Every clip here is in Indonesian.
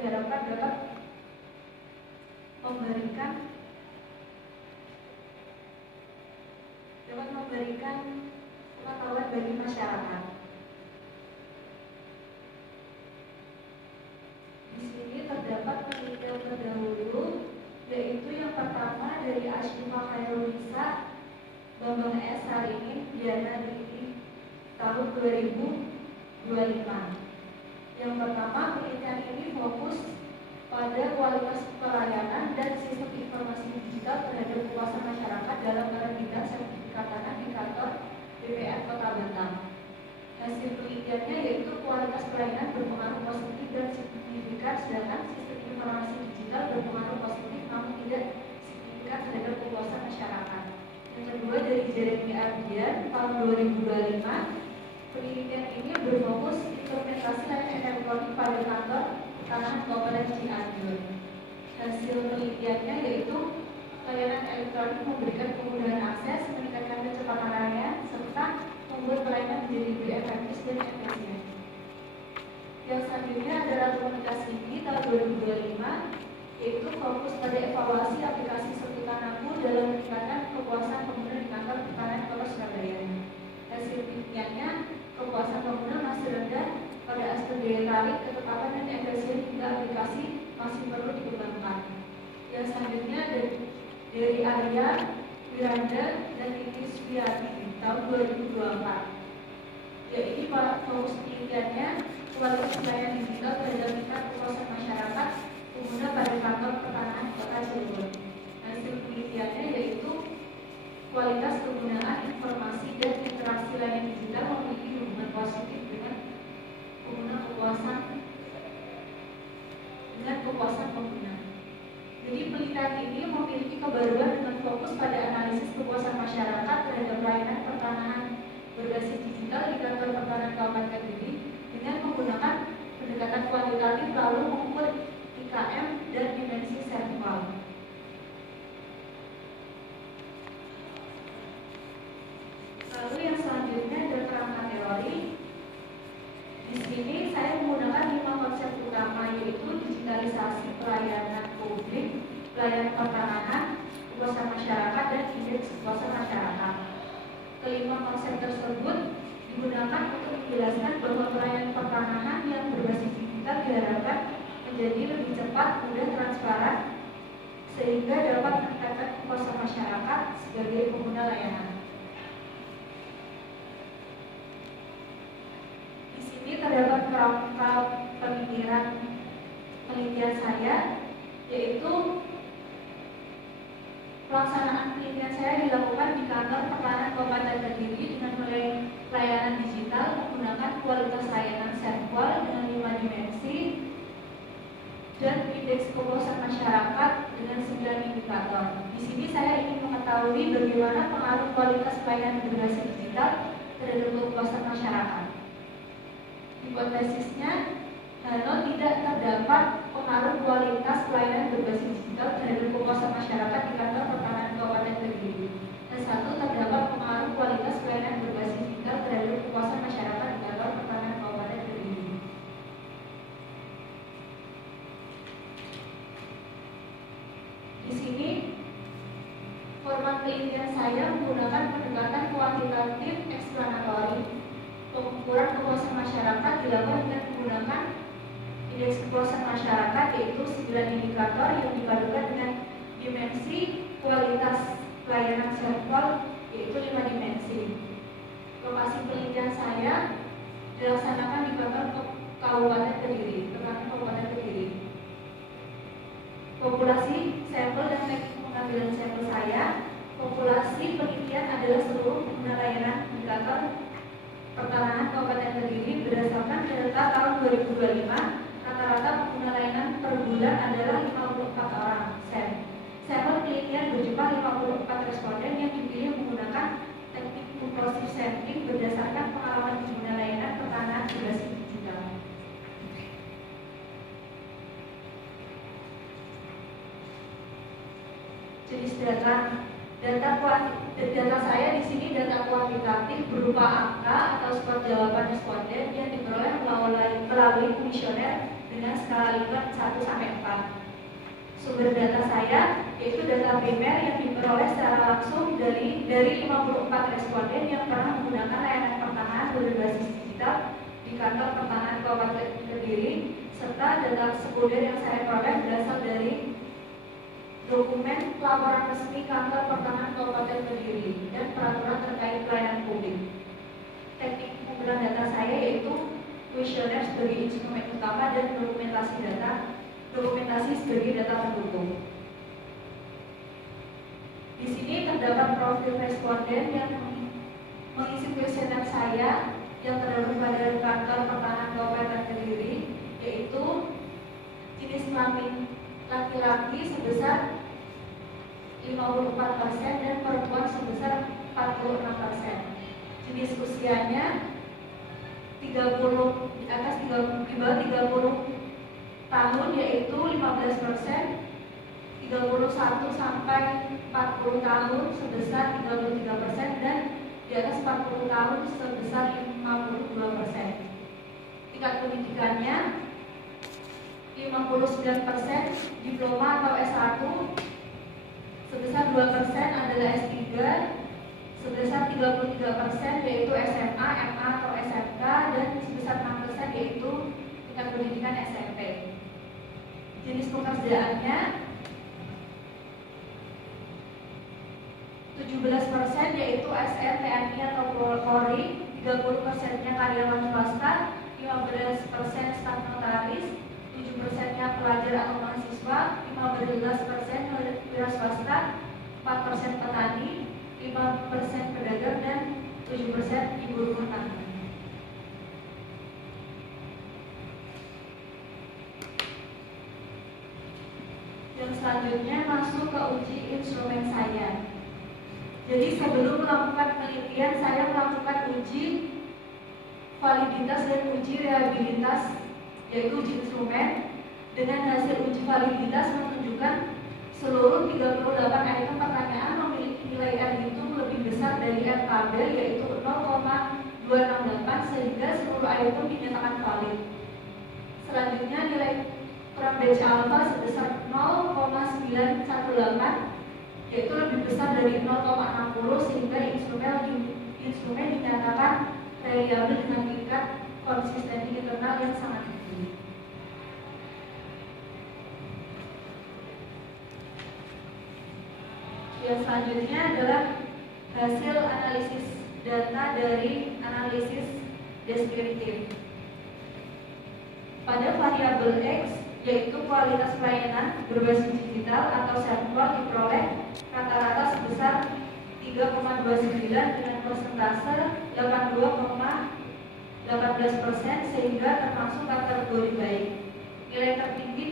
diharapkan dapat memberikan pengetahuan bagi masyarakat. Di sini terdapat penelitian terdahulu, yaitu yang pertama dari Asyifa Khairunisa, Bambang S. Saringin, Diana Dini, tahun 2025. Yang pertama, penelitian ini fokus pada kualitas pelayanan dan sistem informasi digital terhadap kepuasan masyarakat dalam bidang sertifikat tanah di kantor BPN Kota Batam. Hasil penelitiannya yaitu kualitas pelayanan berpengaruh positif dan signifikan, sedangkan sistem informasi digital berpengaruh positif namun tidak signifikan terhadap kepuasan masyarakat. Yang kedua dari Jeremy Ardian tahun 2025. Penelitian ini berfokus implementasi layanan elektronik pada kantor pertanahan Kabupaten Cianjur. Hasil penelitiannya yaitu layanan elektronik memberikan kemudahan akses, meningkatkan kecepatan layanan, serta membuat pelayanan menjadi lebih efektif dan efisien. Yang selanjutnya adalah komunikasi ini tahun 2025, yaitu fokus pada evaluasi aplikasi sertifikat Naku dalam meningkatkan kepuasan pengguna di kantor pertanahan Kota Surabaya. Hasil penelitiannya, kepuasan pengguna masih rendah pada aspek daya tarik, ketepatan dan efisien hingga aplikasi masih perlu dikembangkan. Yang selanjutnya dari Arya, Wiranda, dan Titis Wiyati tahun 2024. Yaitu fokus penelitiannya kualitas pelayanan digital terhadap tingkat kepuasan masyarakat pengguna pada kantor pertanahan Kota Cirebon. Hasil penelitiannya yaitu kualitas penggunaan informasi dan interaksi layanan digital memiliki hubungan positif dengan kepuasan pengguna. Jadi penelitian ini memiliki kebaruan dengan fokus pada analisis kepuasan masyarakat terhadap layanan pertanahan berbasis digital di kantor pertanahan Kabupaten Kediri dengan menggunakan pendekatan kuantitatif lalu mengukur IKM dan dimensi serval. Lalu yang selanjutnya adalah kerangka teori. Di sini saya menggunakan 5 konsep utama, yaitu digitalisasi pelayanan publik, pelayanan pertanahan, kepuasan masyarakat, dan indeks kepuasan masyarakat. Kelima konsep tersebut digunakan untuk menjelaskan bahwa pelayanan pertanahan yang berbasis digital diharapkan menjadi lebih cepat, mudah, transparan, sehingga dapat meningkatkan kepuasan masyarakat sebagai pengguna layanan. Ini terdapat kerangka penelitian saya, yaitu pelaksanaan penelitian saya dilakukan di kantor pertanahan Kabupaten Kediri dengan layanan digital menggunakan kualitas layanan serval dengan 5 dimensi dan indeks kepuasan masyarakat dengan 9 indikator. Di sini saya ingin mengetahui bagaimana pengaruh kualitas pelayanan berbasis digital terhadap kepuasan masyarakat. Hipotesisnya, tidak terdapat pengaruh kualitas pelayanan berbasis digital terhadap kepuasan masyarakat di kantor pertanahan Kabupaten Kediri. Dan 1, terdapat pengaruh kualitas pelayanan berbasis digital terhadap kepuasan masyarakat di kantor pertanahan Kabupaten Kediri. Di sini, format penelitian saya menggunakan pendekatan kuantitatif eksplanatori. Pengukuran kepuasan masyarakat dilakukan dengan menggunakan indeks kepuasan masyarakat, yaitu 9 indikator yang dipadukan dengan dimensi kualitas pelayanan serval, yaitu 5 dimensi. Lokasi penelitian saya dilaksanakan di kantor Kabupaten Kediri, Kabupaten Kediri. Populasi sampel dan teknik pengambilan sampel saya, populasi penelitian adalah seluruh pengguna layanan di kantor pertanahan Kabupaten Kediri berdasarkan data tahun 2025. Rata-rata pengguna layanan per bulan adalah 54 orang. Sampel penelitian berjumlah 54 responden yang dipilih menggunakan teknik impulsif sampling berdasarkan pengalaman pengguna layanan pertanahan berbasis digital. Jenis data data saya di sini data kuantitatif berupa angka atau skor jawaban responden yang diperoleh melalui kuesioner dengan skala Likert 1 sampai 4. Sumber data saya yaitu data primer yang diperoleh secara langsung dari 54 responden yang pernah menggunakan layanan pertanahan berbasis digital di kantor pertanahan Kabupaten Kediri, serta data sekunder yang saya peroleh berasal dari dokumen laporan resmi kantor pertanahan Kabupaten Kediri dan peraturan terkait pelayanan publik. Teknik pengumpulan data saya yaitu kuesioner sebagai instrumen utama dan dokumentasi sebagai data pendukung. Di sini terdapat profil responden yang mengisi kuesioner saya yang terdapat pada kantor pertanahan Kabupaten Kediri, yaitu jenis kelamin laki-laki sebesar 54% dan perempuan sebesar 46%. Jenis usianya 30 di atas 30 di bawah 30 tahun yaitu 15%, 31 sampai 40 tahun sebesar 33% dan di atas 40 tahun sebesar 52%. Tingkat pendidikannya 59% diploma atau S1, sebesar 2% adalah S3, sebesar 33% yaitu SMA, MA atau SMK, dan sebesar 6% yaitu tingkat pendidikan SMP. Jenis pekerjaannya 17% yaitu ASN, TNI atau Polri, 30%-nya karyawan swasta, 15% staf notaris, 7%-nya pelajar atau mahasiswa, 15% wira swasta, 4% petani, 5% pedagang, dan 7% ibu rumah tangga. Yang selanjutnya masuk ke uji instrumen saya. Jadi sebelum melakukan penelitian, saya melakukan uji validitas dan uji reliabilitas, yaitu uji instrumen. Dengan hasil uji validitas menunjukkan seluruh 38 item pertanyaan memiliki nilai R hitung lebih besar dari R tabel, yaitu 0,268, sehingga seluruh item dinyatakan valid. Selanjutnya nilai kurang batch alpha sebesar 0,918, yaitu lebih besar dari 0,60, sehingga instrumen dinyatakan reliabel dengan tingkat konsistensi internal yang sangat tinggi. Yang selanjutnya adalah hasil analisis data dari analisis deskriptif. Pada variabel X, yaitu kualitas pelayanan berbasis digital atau sampel, diperoleh rata-rata sebesar 3,29 dengan persentase 82,18%, sehingga termasuk kategori baik. Nilai tertinggi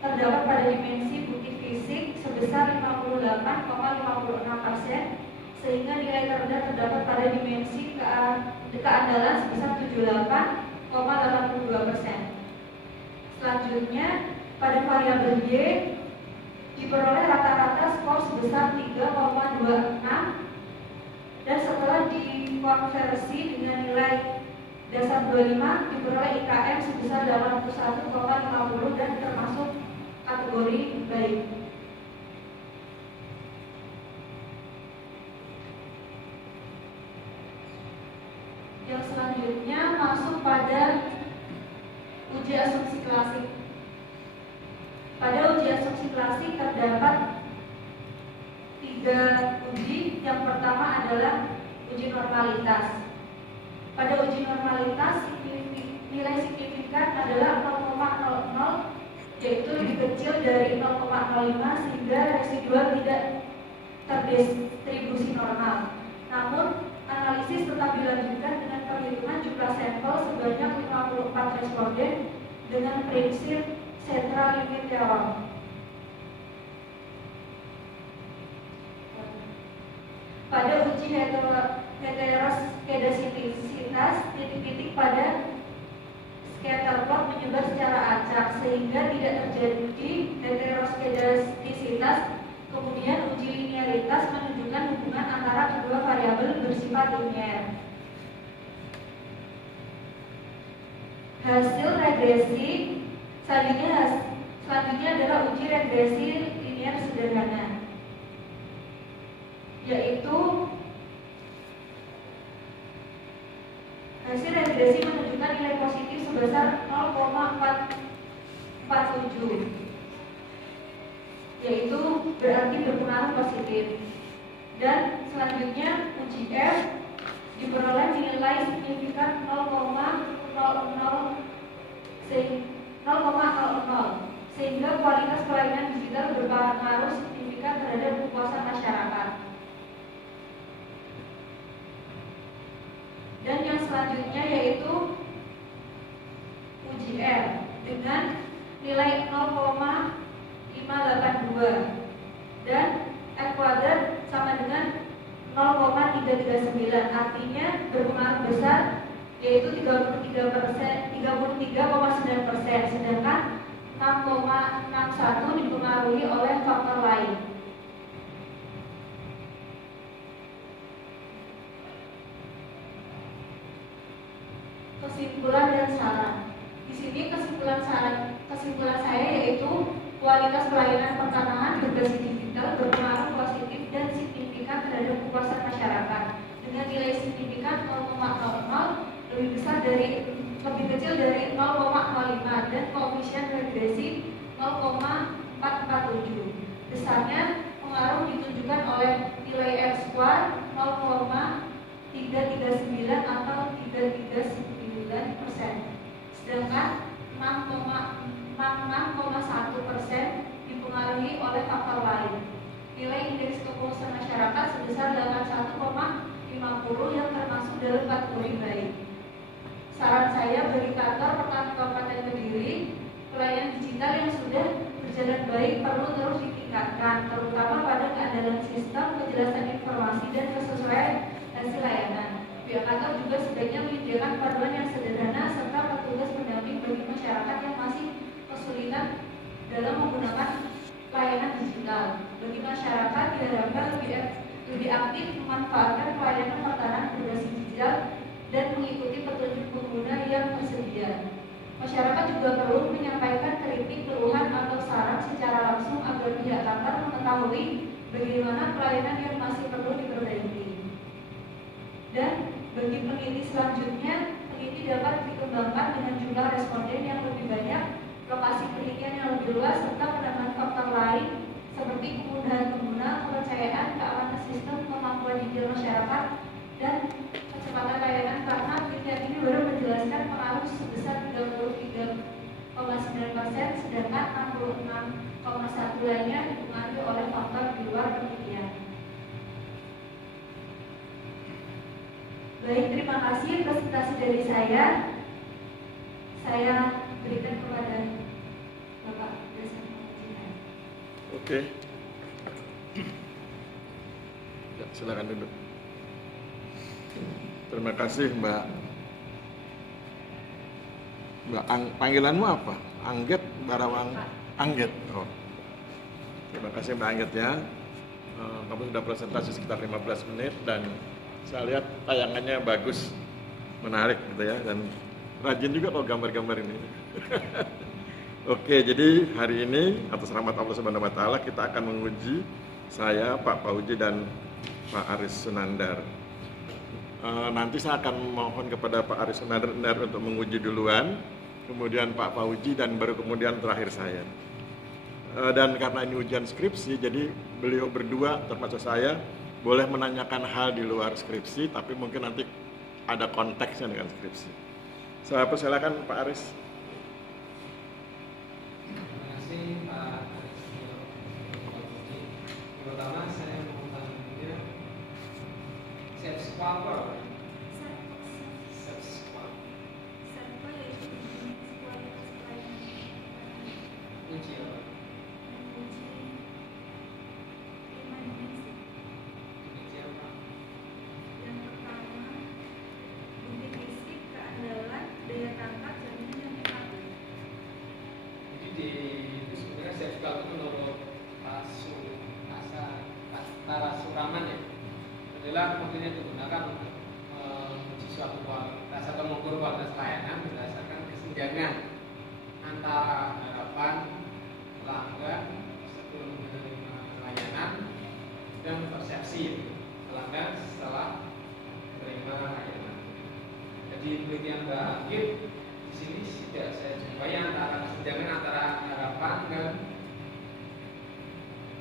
terdapat pada dimensi bukti fisik sebesar 58,56%, sehingga nilai terendah terdapat pada dimensi keandalan sebesar 78,82%. Selanjutnya, pada variabel Y diperoleh rata-rata skor sebesar 3,26, dan setelah dikonversi dengan nilai dasar 25 diperoleh IKM sebesar 81,50 dan termasuk kategori baik. Yang selanjutnya masuk pada uji asumsi klasik. Pada uji asumsi klasik terdapat 3 uji. Yang pertama adalah uji normalitas. Pada uji normalitas nilai signifikan adalah 0,00, yaitu lebih kecil dari 0,05, sehingga residual tidak terdistribusi normal. Namun analisis tetap dilanjutkan dengan perhitungan jumlah sampel sebanyak 54 responden dengan prinsip central limit theorem. Pada uji heteroskedasisitas, titik-titik pada scatter plot menyebar secara acak sehingga tidak terjadi heteroskedasisitas. Kemudian uji linearitas menunjukkan hubungan antara dua variabel bersifat linier. Hasil regresi selanjutnya adalah uji regresi linier sederhana, yaitu hasil regresi menunjukkan nilai positif sebesar 0,447, yaitu berarti berpengaruh positif. Dan selanjutnya uji F diperoleh nilai signifikan 0,00 sehingga kualitas pelayanan digital berpengaruh signifikan terhadap kepuasan masyarakat. Dan yang selanjutnya yaitu uji R dengan nilai 0,582 dan R kuadrat sama dengan 0,339, artinya berpengaruh besar, yaitu 33,9%, sedangkan 6,61 dipengaruhi oleh faktor lain. Kesimpulan dan saran. Di sini kesimpulan saya yaitu kualitas pelayanan pertanahan berbasis digital berpengaruh positif dan signifikan terhadap kepuasan masyarakat dengan nilai signifikan 0,00 lebih kecil dari 0,05 dan koefisien regresi 0,447. Besarnya pengaruh ditunjukkan oleh nilai R square 0,339 atau 339%, sedangkan 66,1% dipengaruhi oleh faktor lain. Nilai indeks kepuasan masyarakat sebesar 81,50 yang termasuk dalam kategori baik. Saran saya bagi kantor pertanian Kabupaten Kediri, pelayanan digital yang sudah berjalan baik perlu terus ditingkatkan, terutama pada keandalan sistem, kejelasan informasi, dan kesesuaian hasil layanan. Pihak kantor juga sebaiknya menyediakan panduan yang sederhana serta petugas pendamping bagi masyarakat yang masih kesulitan dalam menggunakan layanan digital. Bagi masyarakat diharapkan lebih aktif memanfaatkan pelayanan pertanahan berbasis digital dan mengikuti petunjuk pengguna yang tersedia. Masyarakat juga perlu menyampaikan kritik, keluhan, atau saran secara langsung agar pihak kantor mengetahui bagaimana pelayanan yang masih perlu diperbaiki. Dan bagi peneliti selanjutnya, peneliti dapat dikembangkan dengan jumlah responden yang lebih banyak, lokasi penelitian yang lebih luas, serta penambahan faktor lain seperti kemudahan pengguna, kepercayaan, keamanan sistem, kemampuan digital masyarakat, dan kecepatan layanan, karena penelitian ini baru menjelaskan pengaruh sebesar 33,9%, sedangkan 66,1 lainnya dipengaruhi oleh faktor di luar penelitian. Baik, terima kasih presentasi dari saya. Saya berikan kepada Bapak Dosen Pengajian. Oke. Ya, silakan duduk. Terima kasih Mbak. Panggilanmu apa? Angget, Barawang, Angget. Oh. Terima kasih Mbak Angget ya. Kamu sudah presentasi sekitar 15 menit dan saya lihat tayangannya bagus, menarik gitu ya, dan rajin juga kok gambar-gambar ini. Oke, jadi hari ini atas rahmat Allah Subhanahu wa taala kita akan menguji saya, Pak Pauji dan Pak Aris Sunandar. Nanti saya akan mohon kepada Pak Aris Sunandar untuk menguji duluan, kemudian Pak Pauji, dan baru kemudian terakhir saya. Dan karena ini ujian skripsi, jadi beliau berdua termasuk saya boleh menanyakan hal di luar skripsi, tapi mungkin nanti ada konteksnya dengan skripsi. Saya persilakan Pak Aris. Terima kasih Pak Aris. Pertama saya mau tanya self-squapper. Uji apa? Alhamdulillah kemudian digunakan untuk menguji suatu kualitas atau mengukur kualitas layanan berdasarkan kesenjangan antara harapan pelanggan sebelum menerima layanan dan persepsi pelanggan setelah menerima layanan. Jadi penelitian Mbak Agit di sini tidak saya jumpai antara kesenjangan antara harapan dan